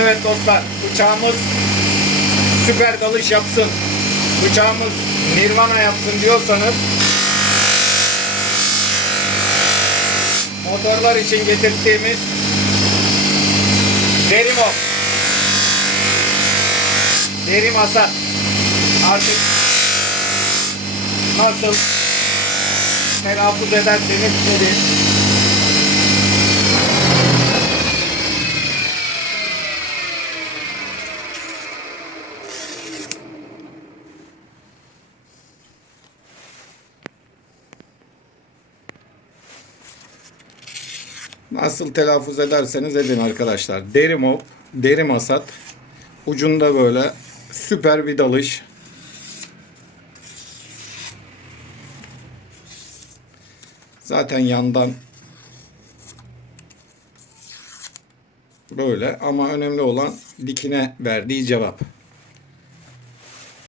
Evet dostlar bıçağımız süper dalış yapsın. Bıçağımız nirvana yapsın diyorsanız motorlar için getirdiğimiz Derimo Derim hasat artık nasıl telaffuz ederseniz edin. Nasıl telaffuz ederseniz edin arkadaşlar. Derim derim hasat. Ucunda böyle süper bir dalış. Zaten yandan böyle ama önemli olan dikine verdiği cevap.